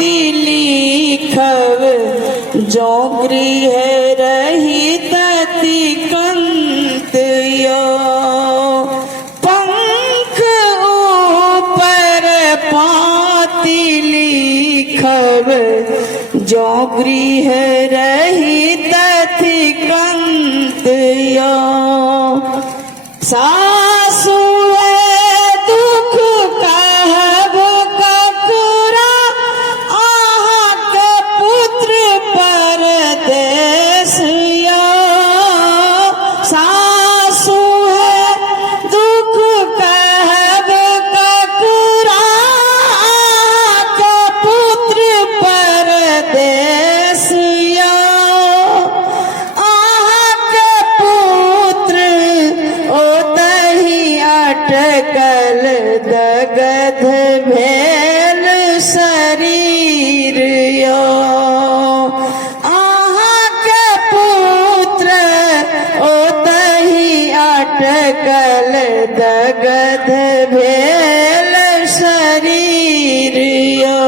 लिखव जो गृह रही तति कंत यो पंख ऊपर पाती लिखव जो गृह रही तति कंत यो सासु दुख कहब ककुरा आहा के पुत्र परदेश यो सासु है दुख कहब ककुरा आहा के पुत्र परदेश यो आहा के पुत्र ओतहि अटकल दगध भेल शरीर यो आहा के पुत्र ओतहि अटकल दगध भेल शरीर यो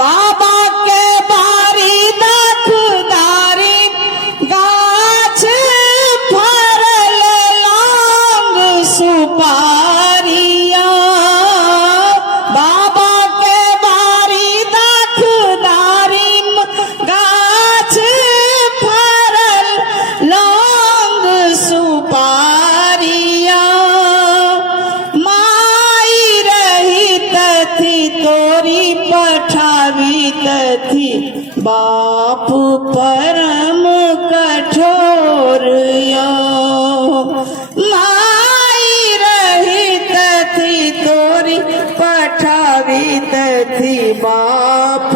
बाबा के बारी दाखदारी गाछ फरल लांग सुपारिया बाबा के बारी दाखदारी गाछ फरल लांग सुपारिया माई रही तथी तोरी पठावी तथी बाप परम कठोर यो माई रही तथी तोरी पठावी तथी बाप